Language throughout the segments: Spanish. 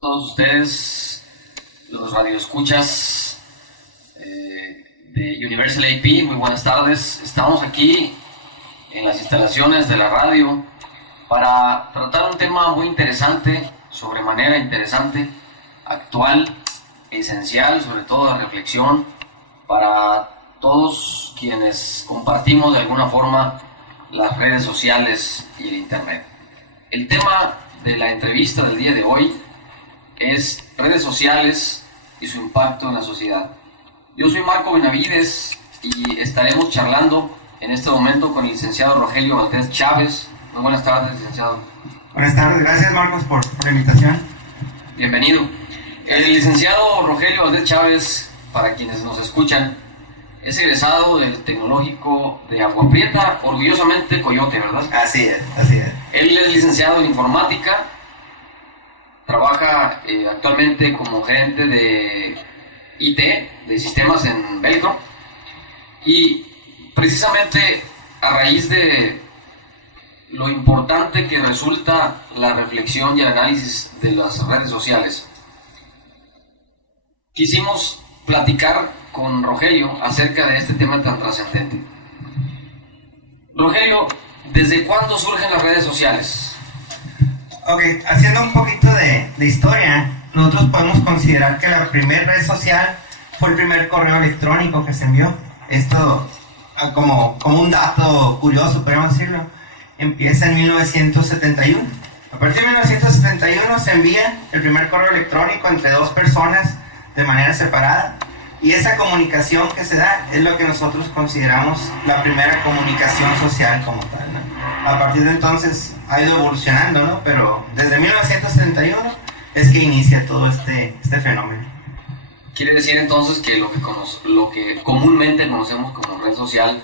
Todos ustedes, los radioescuchas de Universal AP, muy buenas tardes. Estamos aquí en las instalaciones de la radio para tratar un tema muy interesante, sobremanera interesante, actual, esencial, sobre todo de reflexión para todos quienes compartimos de alguna forma las redes sociales y el internet. El tema de la entrevista del día de hoy es redes sociales y su impacto en la sociedad. Yo soy Marco Benavides y estaremos charlando en este momento con el licenciado Rogelio Valdés Chávez. Muy buenas tardes, licenciado. Buenas tardes, gracias Marcos por la invitación. Bienvenido. El licenciado Rogelio Valdés Chávez, para quienes nos escuchan, es egresado del Tecnológico de Agua Prieta, orgullosamente Coyote, ¿verdad? Así es, así es. Él es licenciado en informática, trabaja actualmente como gerente de IT, de sistemas en Velcro, y precisamente a raíz de lo importante que resulta la reflexión y el análisis de las redes sociales, quisimos platicar con Rogelio acerca de este tema tan trascendente. Rogelio, ¿desde cuándo surgen las redes sociales? Ok, haciendo un poquito de historia, nosotros podemos considerar que la primera red social fue el primer correo electrónico que se envió. Esto, como un dato curioso, podríamos decirlo, empieza en 1971. A partir de 1971 se envía el primer correo electrónico entre dos personas de manera separada. Y esa comunicación que se da es lo que nosotros consideramos la primera comunicación social como tal, ¿no? A partir de entonces ha ido evolucionando, ¿no? Pero desde 1971 es que inicia todo este fenómeno. Quiere decir entonces que lo que comúnmente conocemos como red social,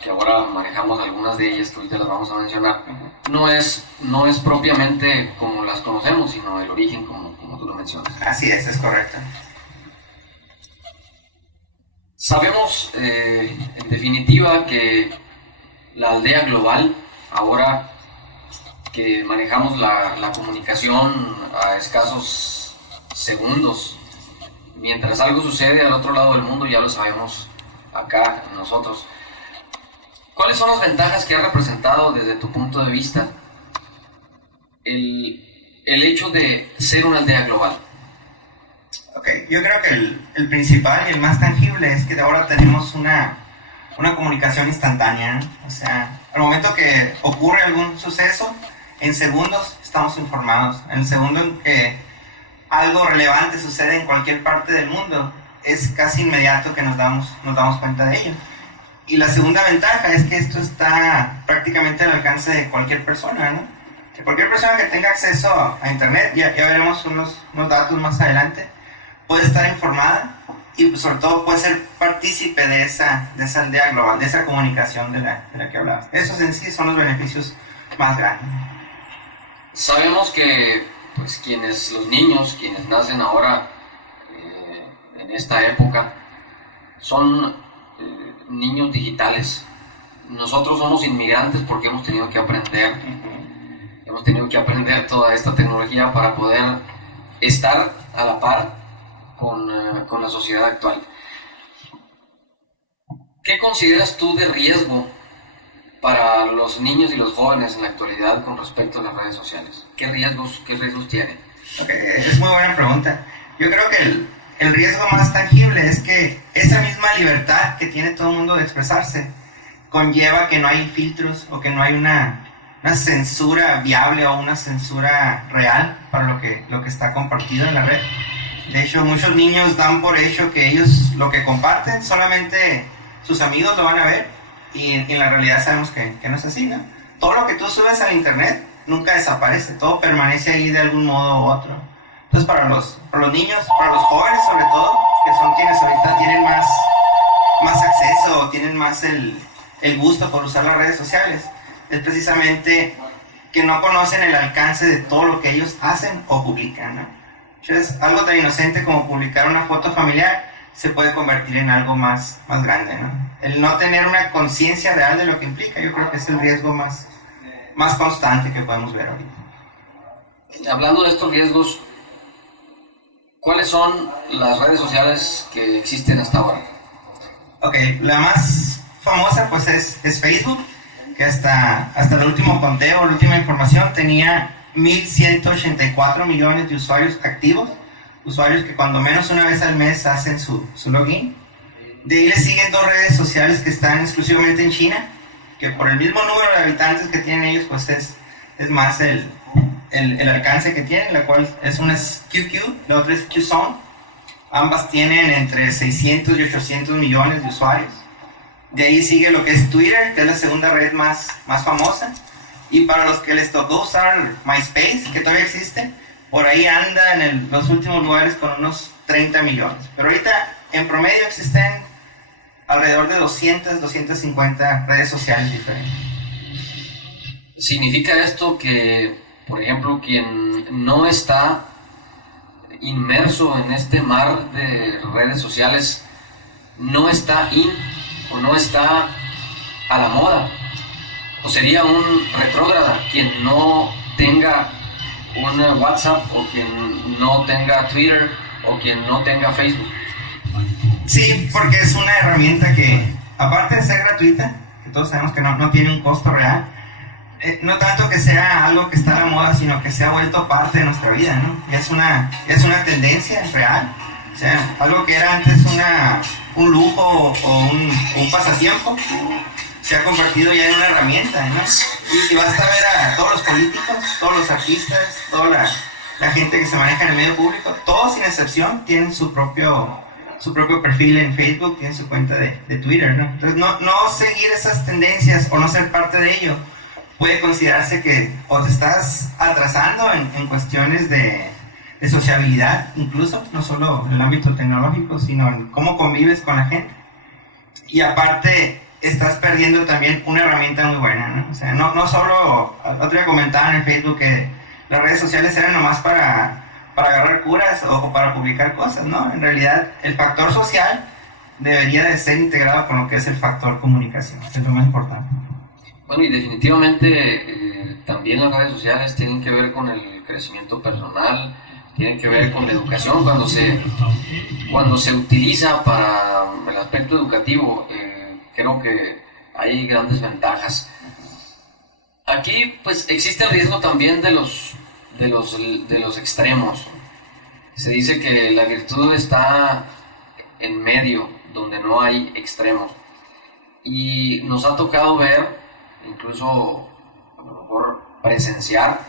que ahora manejamos algunas de ellas, que ahorita las vamos a mencionar, no es propiamente como las conocemos, sino el origen como tú lo mencionas. Así es correcto. Sabemos, en definitiva, que la aldea global, ahora que manejamos la comunicación a escasos segundos, mientras algo sucede al otro lado del mundo, ya lo sabemos acá nosotros. ¿Cuáles son las ventajas que ha representado desde tu punto de vista el hecho de ser una aldea global? Ok, yo creo que el principal y el más tangible es que ahora tenemos una comunicación instantánea, ¿no? O sea, al momento que ocurre algún suceso, en segundos estamos informados. En el segundo en que algo relevante sucede en cualquier parte del mundo, es casi inmediato que nos damos cuenta de ello. Y la segunda ventaja es que esto está prácticamente al alcance de cualquier persona, ¿no? Que cualquier persona que tenga acceso a internet, ya veremos unos datos más adelante, puede estar informada y sobre todo puede ser partícipe de esa aldea global, de esa comunicación de la que hablabas. Esos en sí son los beneficios más grandes. Sabemos que pues los niños, quienes nacen ahora en esta época, son niños digitales. Nosotros somos inmigrantes porque hemos tenido que aprender toda esta tecnología para poder estar a la par con la sociedad actual. ¿Qué consideras tú de riesgo para los niños y los jóvenes en la actualidad con respecto a las redes sociales? ¿Qué riesgos tienen? Okay, es muy buena pregunta. Yo creo que el riesgo más tangible es que esa misma libertad que tiene todo el mundo de expresarse conlleva que no hay filtros o que no hay una censura viable o una censura real para lo que está compartido en la red. De hecho, muchos niños dan por hecho que ellos lo que comparten solamente sus amigos lo van a ver, y en la realidad sabemos que no es así, ¿no? Todo lo que tú subes al internet nunca desaparece, todo permanece ahí de algún modo u otro. Entonces para los niños, para los jóvenes sobre todo, que son quienes ahorita tienen más acceso o tienen más el gusto por usar las redes sociales, es precisamente que no conocen el alcance de todo lo que ellos hacen o publican, ¿no? Entonces, algo tan inocente como publicar una foto familiar se puede convertir en algo más grande, ¿no? El no tener una conciencia real de lo que implica, yo creo que es el riesgo más constante que podemos ver ahorita. Hablando de estos riesgos, ¿Cuáles son las redes sociales que existen hasta ahora? Ok, la más famosa pues es Facebook, que hasta el último conteo, la última información, tenía 1.184 millones de usuarios activos, usuarios que cuando menos una vez al mes hacen su login. De ahí le siguen dos redes sociales que están exclusivamente en China, que por el mismo número de habitantes que tienen ellos, pues es más el alcance que tienen, la cual una es QQ, la otra es QZone. Ambas tienen entre 600 y 800 millones de usuarios. De ahí sigue lo que es Twitter, que es la segunda red más famosa. Y para los que les tocó usar MySpace, que todavía existe, por ahí anda en los últimos lugares con unos 30 millones. Pero ahorita, en promedio, existen alrededor de 250 redes sociales diferentes. ¿Significa esto que, por ejemplo, quien no está inmerso en este mar de redes sociales no está o no está a la moda? ¿O sería un retrógrada quien no tenga un WhatsApp, o quien no tenga Twitter, o quien no tenga Facebook? Sí, porque es una herramienta que, aparte de ser gratuita, que todos sabemos que no tiene un costo real, no tanto que sea algo que está a la moda, sino que se ha vuelto parte de nuestra vida, ¿no? Es una tendencia real. O sea, algo que era antes un lujo o un pasatiempo, se ha convertido ya en una herramienta, ¿no? Y basta ver a todos los políticos, todos los artistas, toda la gente que se maneja en el medio público, todos sin excepción tienen su propio perfil en Facebook, tienen su cuenta de Twitter, ¿no? Entonces, no seguir esas tendencias o no ser parte de ello puede considerarse que o te estás atrasando en cuestiones de sociabilidad, incluso, no solo en el ámbito tecnológico, sino en cómo convives con la gente. Y aparte, estás perdiendo también una herramienta muy buena, ¿no? O sea, no solo, otro día comentaban en Facebook que las redes sociales eran nomás para agarrar curas o para publicar cosas, ¿no? En realidad, el factor social debería de ser integrado con lo que es el factor comunicación, es lo más importante. Bueno, y definitivamente también las redes sociales tienen que ver con el crecimiento personal, tienen que ver con la educación. Cuando se utiliza para el aspecto educativo, creo que hay grandes ventajas. Aquí pues existe el riesgo también de los extremos. Se dice que la virtud está en medio, donde no hay extremos. Y nos ha tocado ver, incluso a lo mejor presenciar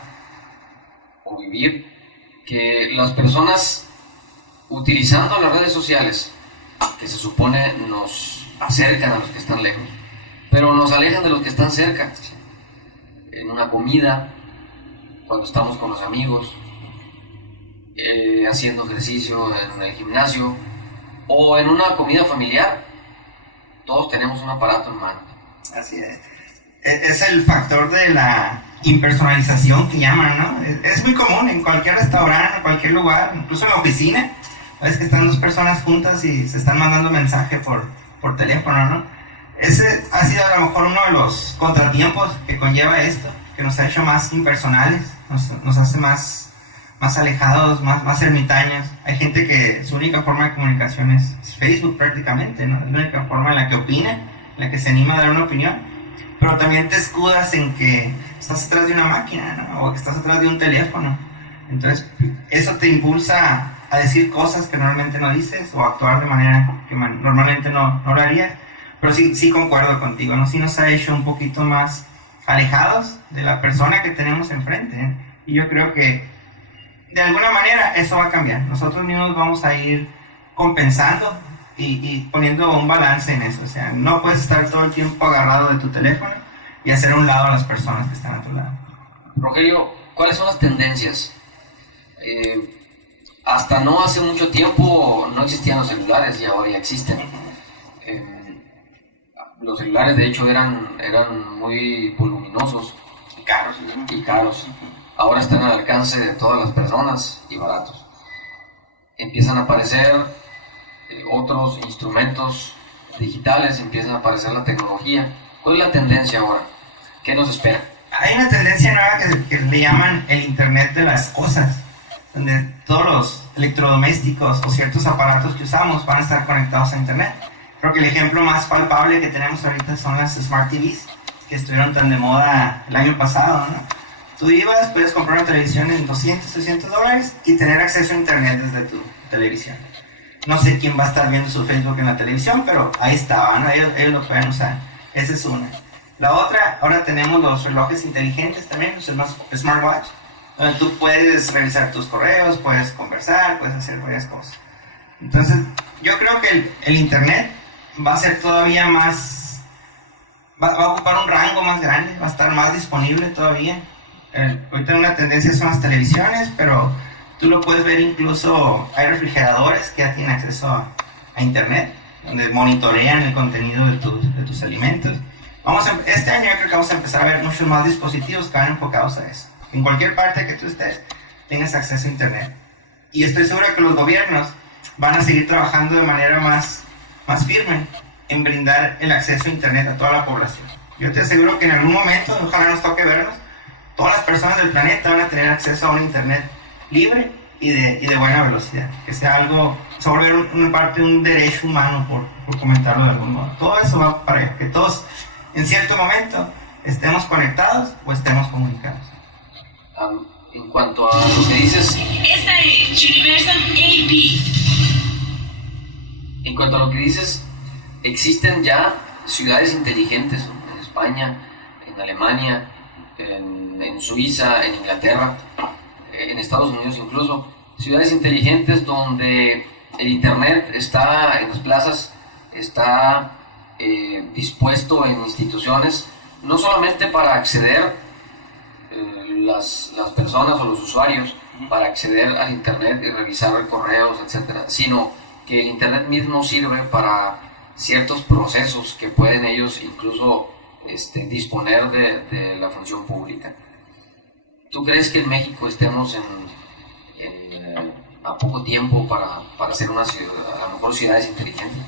o vivir, que las personas utilizando las redes sociales, que se supone nos acercan a los que están lejos, pero nos alejan de los que están cerca. En una comida, cuando estamos con los amigos, haciendo ejercicio en el gimnasio, o en una comida familiar, todos tenemos un aparato en mano. Así es. Es el factor de la impersonalización que llaman, ¿no? Es muy común en cualquier restaurante, en cualquier lugar, incluso en la oficina. Ves que están dos personas juntas y se están mandando mensaje por teléfono, ¿no? Ese ha sido a lo mejor uno de los contratiempos que conlleva esto, que nos ha hecho más impersonales, nos hace más alejados, más ermitaños. Hay gente que su única forma de comunicación es Facebook prácticamente, ¿no? Es la única forma en la que opina, en la que se anima a dar una opinión. Pero también te escudas en que estás atrás de una máquina, ¿no? O que estás atrás de un teléfono. Entonces, eso te impulsa a decir cosas que normalmente no dices o actuar de manera que normalmente no lo harías. Pero sí concuerdo contigo, ¿no? Sí nos ha hecho un poquito más alejados de la persona que tenemos enfrente, ¿eh? Y yo creo que de alguna manera eso va a cambiar. Nosotros mismos vamos a ir compensando y poniendo un balance en eso. O sea, no puedes estar todo el tiempo agarrado de tu teléfono y hacer a un lado a las personas que están a tu lado. Rogelio, ¿cuáles son las tendencias? Hasta no hace mucho tiempo no existían los celulares y ahora ya existen. Los celulares de hecho eran muy voluminosos y caros. Ahora están al alcance de todas las personas y baratos. Empiezan a aparecer otros instrumentos digitales, empiezan a aparecer la tecnología. ¿Cuál es la tendencia ahora? ¿Qué nos espera? Hay una tendencia nueva que le llaman el Internet de las cosas. donde todos los electrodomésticos o ciertos aparatos que usamos van a estar conectados a internet. Creo que el ejemplo más palpable que tenemos ahorita son las Smart TVs, que estuvieron tan de moda el año pasado, ¿no? Tú ibas, puedes comprar una televisión en $200, $300 y tener acceso a internet desde tu televisión. No sé quién va a estar viendo su Facebook en la televisión, pero ahí estaba, ¿no? Ellos lo pueden usar. Esa es una. La otra, ahora tenemos los relojes inteligentes también, los smartwatch, donde tú puedes revisar tus correos, puedes conversar, puedes hacer varias cosas. Entonces, yo creo que el internet va a ser todavía más, va a ocupar un rango más grande, va a estar más disponible todavía. Ahorita una tendencia son las televisiones, pero tú lo puedes ver incluso, hay refrigeradores que ya tienen acceso a internet, donde monitorean el contenido de tus alimentos. Este año yo creo que vamos a empezar a ver muchos más dispositivos que van enfocados a eso. En cualquier parte que tú estés, tengas acceso a internet. Y estoy seguro que los gobiernos van a seguir trabajando de manera más firme en brindar el acceso a internet a toda la población. Yo te aseguro que en algún momento, ojalá nos toque vernos, todas las personas del planeta van a tener acceso a un internet libre y de buena velocidad. Que sea algo, se va a volver una parte de un derecho humano, por comentarlo de algún modo. Todo eso va para que todos, en cierto momento, estemos conectados o estemos comunicados. En cuanto a lo que dices... Esta es Universal AP. En cuanto a lo que dices, existen ya ciudades inteligentes en España, en Alemania, en Suiza, en Inglaterra, en Estados Unidos incluso, ciudades inteligentes donde el internet está en las plazas, está dispuesto en instituciones, no solamente para acceder las personas o los usuarios, para acceder al internet y revisar correos, etcétera, sino que el internet mismo sirve para ciertos procesos que pueden ellos incluso disponer de la función pública. ¿Tú crees que en México estemos a poco tiempo para hacer una ciudad, a lo mejor ciudades inteligentes?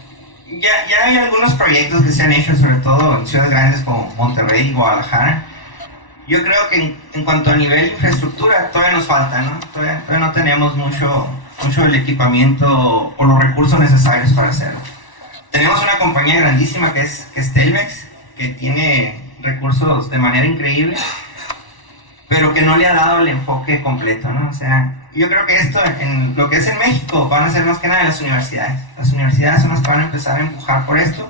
Ya hay algunos proyectos que se han hecho, sobre todo en ciudades grandes como Monterrey y Guadalajara. Yo creo que en cuanto a nivel de infraestructura todavía nos falta, ¿no? Todavía no tenemos mucho el equipamiento o los recursos necesarios para hacerlo. Tenemos una compañía grandísima que es Telmex, que tiene recursos de manera increíble, pero que no le ha dado el enfoque completo, ¿no? O sea, yo creo que esto, en lo que es en México, van a ser más que nada las universidades. Las universidades son las que van a empezar a empujar por esto,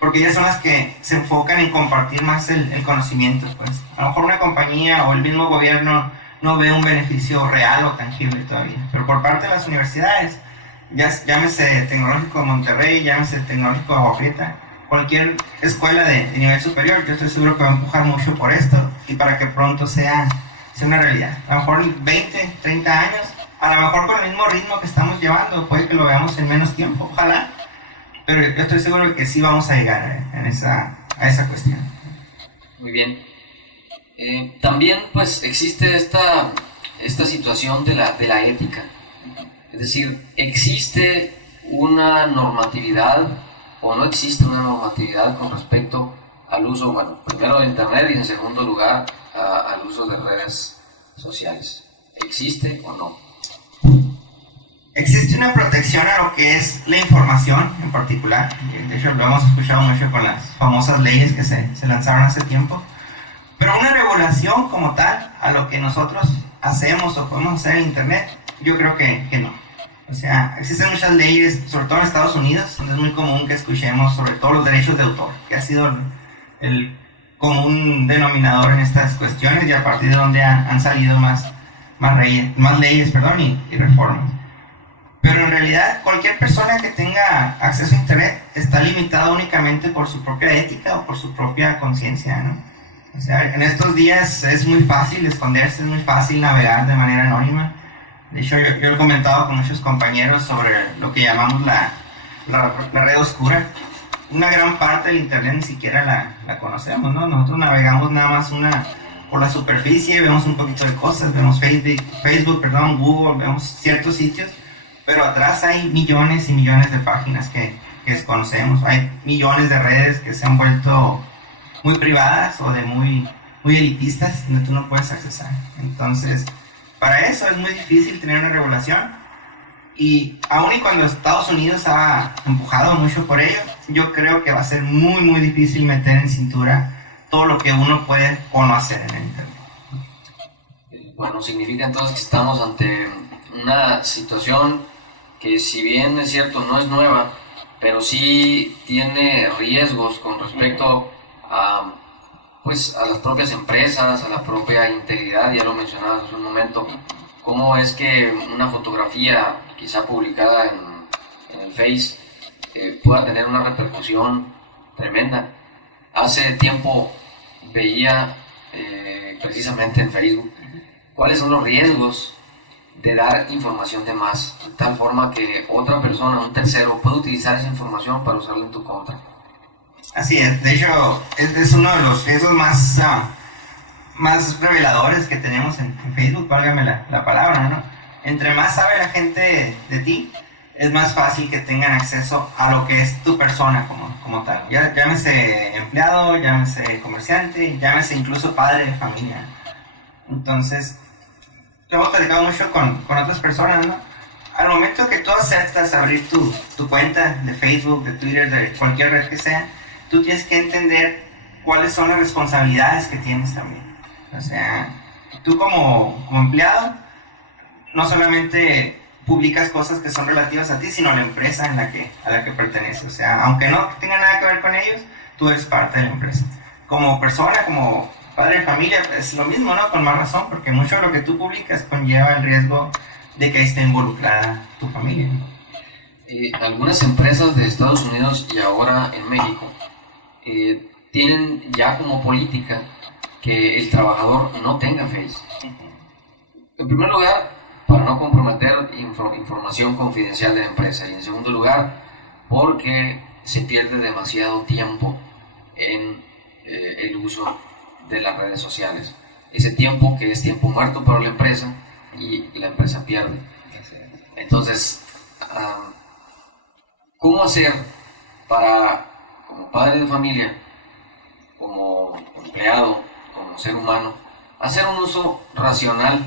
porque ellas son las que se enfocan en compartir más el conocimiento, pues. A lo mejor una compañía o el mismo gobierno no ve un beneficio real o tangible todavía, pero por parte de las universidades, llámese Tecnológico de Monterrey, llámese Tecnológico de Agua Prieta, cualquier escuela de nivel superior, yo estoy seguro que va a empujar mucho por esto y para que pronto sea una realidad. A lo mejor en 20, 30 años, a lo mejor con el mismo ritmo que estamos llevando, puede que lo veamos en menos tiempo, ojalá, pero yo estoy seguro de que sí vamos a llegar a esa cuestión. Muy bien. También pues existe esta situación de la ética, es decir, ¿existe una normatividad o no existe una normatividad con respecto al uso, bueno, primero de internet y en segundo lugar al uso de redes sociales? ¿Existe o no? Existe una protección a lo que es la información en particular. De hecho, lo hemos escuchado mucho con las famosas leyes que se lanzaron hace tiempo. Pero una regulación como tal a lo que nosotros hacemos o podemos hacer en internet, yo creo que no. O sea, existen muchas leyes, sobre todo en Estados Unidos, donde es muy común que escuchemos sobre todo los derechos de autor, que ha sido el común denominador en estas cuestiones y a partir de donde han salido más leyes y reformas. Pero en realidad cualquier persona que tenga acceso a internet está limitada únicamente por su propia ética o por su propia conciencia, ¿no? O sea, en estos días es muy fácil esconderse, es muy fácil navegar de manera anónima. De hecho, yo he comentado con muchos compañeros sobre lo que llamamos la red oscura. Una gran parte del internet ni siquiera la conocemos, ¿no? Nosotros navegamos nada más por la superficie, vemos un poquito de cosas, vemos Facebook, Google, vemos ciertos sitios, pero atrás hay millones y millones de páginas que desconocemos. Hay millones de redes que se han vuelto muy privadas o de muy elitistas, donde tú no puedes accesar. Entonces, para eso es muy difícil tener una regulación. Y aun y cuando Estados Unidos ha empujado mucho por ello, yo creo que va a ser muy, muy difícil meter en cintura todo lo que uno puede o no hacer en el Internet. Bueno, significa entonces que estamos ante una situación que, si bien es cierto, no es nueva, pero sí tiene riesgos con respecto a, pues, a las propias empresas, a la propia integridad. Ya lo mencionabas hace un momento, cómo es que una fotografía quizá publicada en el Face pueda tener una repercusión tremenda. Hace tiempo veía precisamente en Facebook cuáles son los riesgos de dar información de más, de tal forma que otra persona, un tercero, puede utilizar esa información para usarla en tu contra. Así es, de hecho es uno de los riesgos más reveladores que tenemos en Facebook, válgame la palabra, ¿no? Entre más sabe la gente de ti, es más fácil que tengan acceso a lo que es tu persona como tal. Llámese empleado, llámese comerciante, llámese incluso padre de familia. Entonces, lo hemos platicado mucho con otras personas, ¿no? Al momento que tú aceptas abrir tu cuenta de Facebook, de Twitter, de cualquier red que sea, tú tienes que entender cuáles son las responsabilidades que tienes también. O sea, tú como empleado, no solamente publicas cosas que son relativas a ti, sino a la empresa a la que perteneces. O sea, aunque no tenga nada que ver con ellos, tú eres parte de la empresa. Como persona, como padre de familia, es lo mismo, ¿no? Con más razón, porque mucho de lo que tú publicas conlleva el riesgo de que ahí esté involucrada tu familia, ¿no? Algunas empresas de Estados Unidos y ahora en México tienen ya como política que el trabajador no tenga Face. En primer lugar, para no comprometer información confidencial de la empresa, y en segundo lugar, porque se pierde demasiado tiempo en el uso de las redes sociales. Ese tiempo que es tiempo muerto para la empresa y la empresa pierde. Entonces, ¿cómo hacer para, como padre de familia, como empleado, como ser humano, hacer un uso racional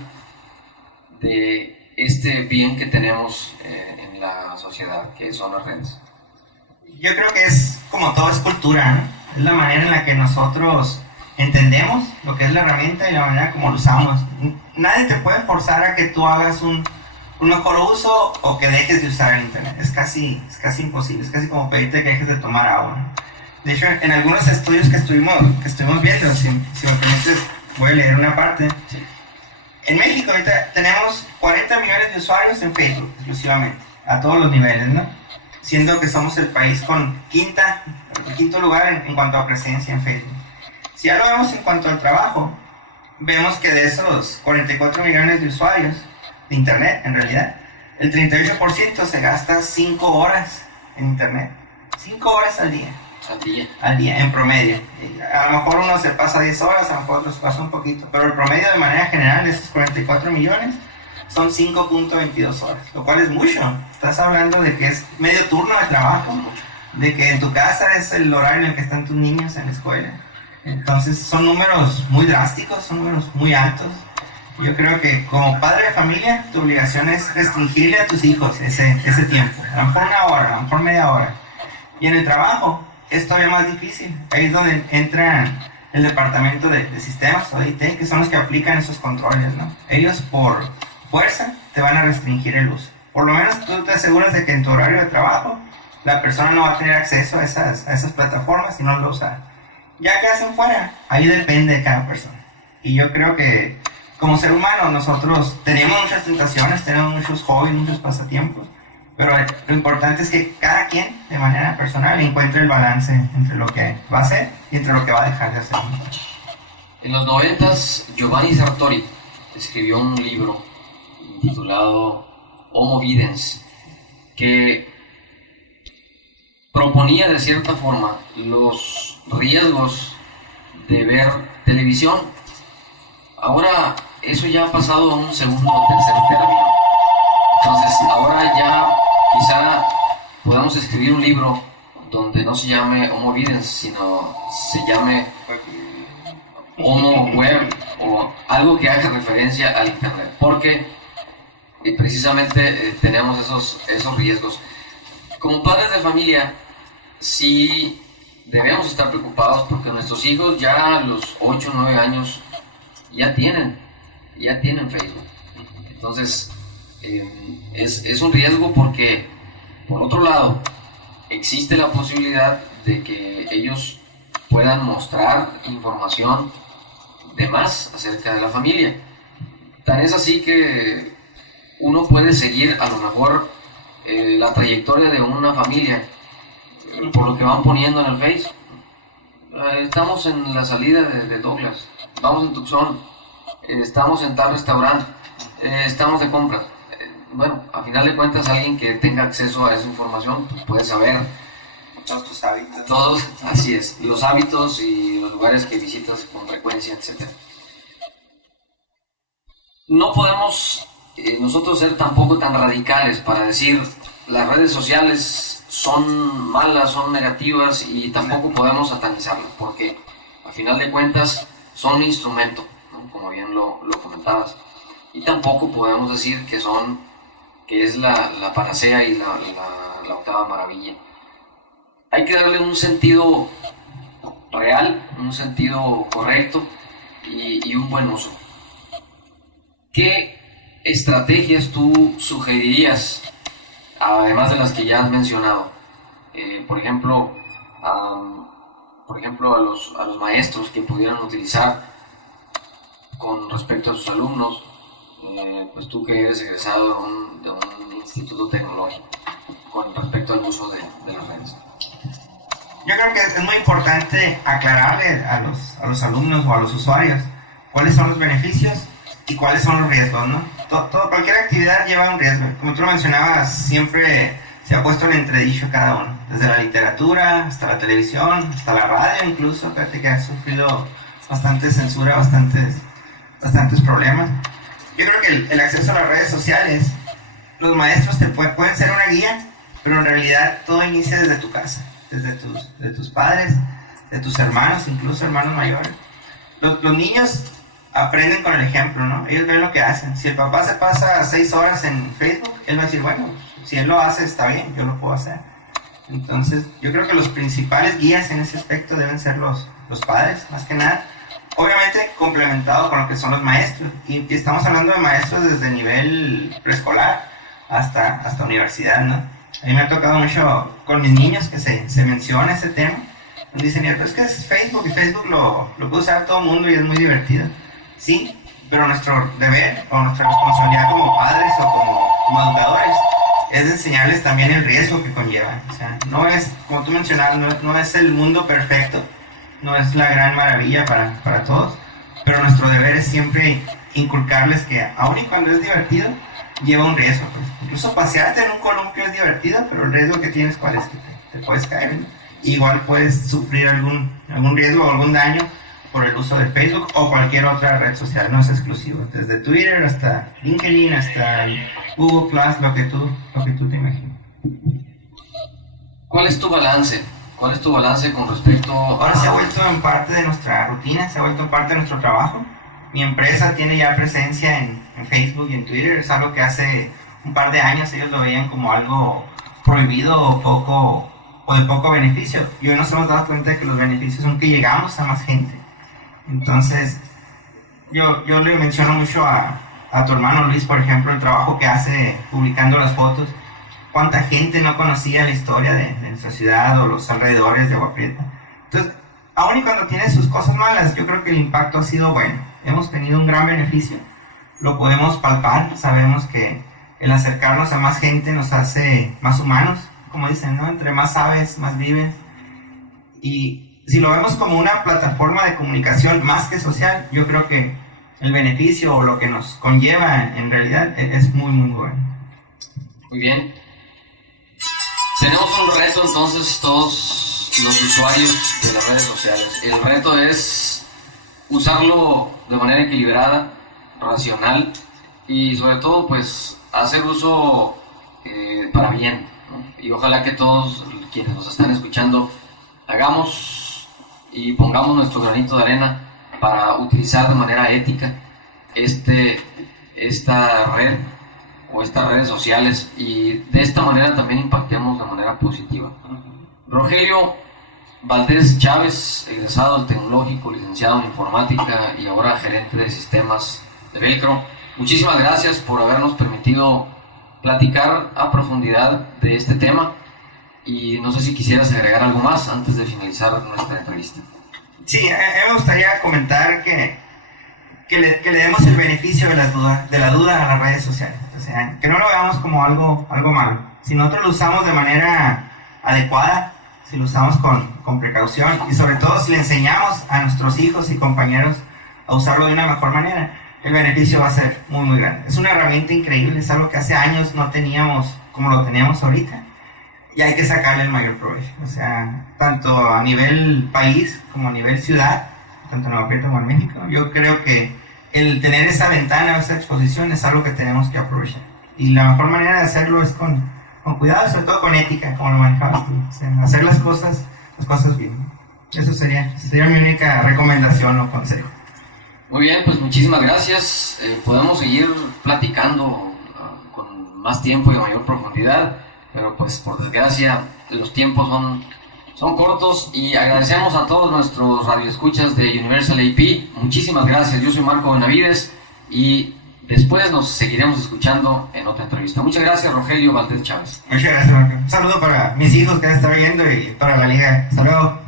de este bien que tenemos en la sociedad, que son las redes? Yo creo que es como todo, es cultura, ¿no? Es la manera en la que nosotros entendemos lo que es la herramienta y la manera como lo usamos. Nadie te puede forzar a que tú hagas un mejor uso o que dejes de usar el Internet. Es casi imposible, es casi como pedirte que dejes de tomar agua, ¿no? De hecho, en algunos estudios que estuvimos viendo, si me permites, voy a leer una parte. Sí. En México ahorita tenemos 40 millones de usuarios en Facebook, exclusivamente, a todos los niveles, ¿no? Siendo que somos el país con quinto lugar en cuanto a presencia en Facebook. Si ya lo vemos en cuanto al trabajo, vemos que de esos 44 millones de usuarios de Internet, en realidad, el 38% se gasta 5 horas en Internet. 5 horas al día. Al día, en promedio. A lo mejor uno se pasa 10 horas, a lo mejor otro se pasa un poquito, pero el promedio de manera general de esos 44 millones son 5.22 horas, lo cual es mucho. Estás hablando de que es medio turno de trabajo, de que en tu casa es el horario en el que están tus niños en la escuela. Entonces son números muy drásticos, son números muy altos. Yo creo que como padre de familia, tu obligación es restringirle a tus hijos ese tiempo. A lo mejor una hora, a lo mejor media hora. Y en el trabajo es todavía más difícil. Ahí es donde entra el departamento de sistemas o de IT, que son los que aplican esos controles, ¿no? Ellos por fuerza te van a restringir el uso. Por lo menos tú te aseguras de que en tu horario de trabajo la persona no va a tener acceso a esas plataformas y no lo usa. Ya que hacen fuera, ahí depende de cada persona. Y yo creo que como ser humano nosotros tenemos muchas tentaciones, tenemos muchos hobbies, muchos pasatiempos, pero lo importante es que cada quien de manera personal encuentre el balance entre lo que va a hacer y entre lo que va a dejar de hacer. En los 90s, Giovanni Sartori escribió un libro titulado Homo Videns, que proponía de cierta forma los riesgos de ver televisión. Ahora eso ya ha pasado a un segundo o tercer término. Entonces ahora ya quizá podamos escribir un libro donde no se llame Homo Videns, sino se llame Homo Web o algo que haga referencia al Internet, porque precisamente tenemos esos riesgos. Como padres de familia, sí debemos estar preocupados porque nuestros hijos ya a los 8 o 9 años ya tienen Facebook. Entonces, es un riesgo porque, por otro lado, existe la posibilidad de que ellos puedan mostrar información de más acerca de la familia. Tan es así que uno puede seguir a lo mejor la trayectoria de una familia por lo que van poniendo en el Face. Estamos en la salida de Douglas, vamos en Tucson, estamos en tal restaurante, estamos de compras. Bueno, a final de cuentas, alguien que tenga acceso a esa información pues puede saber Todos tus hábitos. todos, así es, los hábitos y los lugares que visitas con frecuencia, etc. No podemos nosotros ser tampoco tan radicales para decir las redes sociales son malas, son negativas, y tampoco podemos satanizarlas, porque a final de cuentas son un instrumento, ¿no? Como bien lo comentabas, y tampoco podemos decir que es la panacea y la octava maravilla. Hay que darle un sentido real, un sentido correcto y un buen uso. ¿Qué estrategias tú sugerirías, además de las que ya has mencionado? Por ejemplo, a los maestros que pudieran utilizar con respecto a sus alumnos, pues tú que eres egresado de un instituto tecnológico, con respecto al uso de las redes. Yo creo que es muy importante aclararle a los alumnos o a los usuarios cuáles son los beneficios y cuáles son los riesgos, ¿no? Cualquier actividad lleva un riesgo. Como tú lo mencionabas, siempre se ha puesto en entredicho cada uno, desde la literatura hasta la televisión, hasta la radio incluso. Fíjate que ha sufrido bastante censura, bastantes problemas. Yo creo que el acceso a las redes sociales, los maestros pueden ser una guía, pero en realidad todo inicia desde tu casa, de tus padres, de tus hermanos, incluso hermanos mayores. Los niños aprenden con el ejemplo, ¿no? Ellos ven lo que hacen. Si el papá se pasa 6 horas en Facebook, él va a decir, bueno, si él lo hace está bien, yo lo puedo hacer. Entonces, yo creo que los principales guías en ese aspecto deben ser los padres, más que nada. Obviamente complementado con lo que son los maestros. Y estamos hablando de maestros desde nivel preescolar hasta universidad, ¿no? A mí me ha tocado mucho con mis niños que se menciona ese tema. Dicen, es que es Facebook, y Facebook lo puede usar todo el mundo y es muy divertido. Sí, pero nuestro deber o nuestra responsabilidad como padres o como educadores es de enseñarles también el riesgo que conlleva. O sea, no es, como tú mencionabas, no es el mundo perfecto, no es la gran maravilla para todos, pero nuestro deber es siempre inculcarles que aun y cuando es divertido, lleva un riesgo. Pues. Incluso pasearte en un columpio es divertido, pero el riesgo que tienes, ¿cuál es? Que te puedes caer, ¿no? Igual puedes sufrir algún riesgo o algún daño por el uso de Facebook o cualquier otra red social, no es exclusivo, desde Twitter hasta LinkedIn, hasta Google Plus, lo que tú te imagines. ¿Cuál es tu balance? ¿Cuál es tu balance con respecto a...? Ahora se ha vuelto en parte de nuestra rutina, se ha vuelto en parte de nuestro trabajo. Mi empresa tiene ya presencia en Facebook y en Twitter, es algo que hace un par de años ellos lo veían como algo prohibido o de poco beneficio, y hoy nos hemos dado cuenta de que los beneficios son que llegamos a más gente. Entonces, yo le menciono mucho a tu hermano Luis, por ejemplo, el trabajo que hace publicando las fotos. Cuánta gente no conocía la historia de nuestra ciudad o los alrededores de Agua Prieta. Entonces, aun y cuando tiene sus cosas malas, yo creo que el impacto ha sido bueno. Hemos tenido un gran beneficio, lo podemos palpar, sabemos que el acercarnos a más gente nos hace más humanos, como dicen, ¿no? Entre más sabes, más vives. Y si lo vemos como una plataforma de comunicación más que social, yo creo que el beneficio o lo que nos conlleva en realidad es muy, muy bueno. Muy bien. Tenemos un reto entonces todos los usuarios de las redes sociales. El reto es usarlo de manera equilibrada, racional y sobre todo pues hacer uso para bien, ¿no? Y ojalá que todos quienes nos están escuchando hagamos y pongamos nuestro granito de arena para utilizar de manera ética esta red o estas redes sociales, y de esta manera también impactemos de manera positiva. Rogelio Valdés Chávez, egresado del Tecnológico, licenciado en Informática y ahora gerente de sistemas de Velcro, muchísimas gracias por habernos permitido platicar a profundidad de este tema, y no sé si quisieras agregar algo más antes de finalizar nuestra entrevista. Sí, me gustaría comentar que le demos el beneficio de la duda a las redes sociales. O sea, que no lo veamos como algo malo. Si nosotros lo usamos de manera adecuada, si lo usamos con precaución, y sobre todo si le enseñamos a nuestros hijos y compañeros a usarlo de una mejor manera, el beneficio va a ser muy, muy grande. Es una herramienta increíble, es algo que hace años no teníamos como lo teníamos ahorita, y hay que sacarle el mayor provecho. O sea, tanto a nivel país como a nivel ciudad, tanto en Nuevo Laredo como en México, yo creo que el tener esa ventana, esa exposición, es algo que tenemos que aprovechar. Y la mejor manera de hacerlo es con cuidado, sobre todo con ética, como lo manejabas tú. O sea, hacer las cosas bien. Eso sería mi única recomendación o consejo. Muy bien, pues muchísimas gracias. Podemos seguir platicando con más tiempo y a mayor profundidad, pero pues por desgracia los tiempos son cortos, y agradecemos a todos nuestros radioescuchas de Universal AP. Muchísimas gracias. Yo soy Marco Benavides y después nos seguiremos escuchando en otra entrevista. Muchas gracias, Rogelio Valdés Chávez. Muchas gracias, Marco. Un saludo para mis hijos que han estado viendo y para la liga. Hasta luego.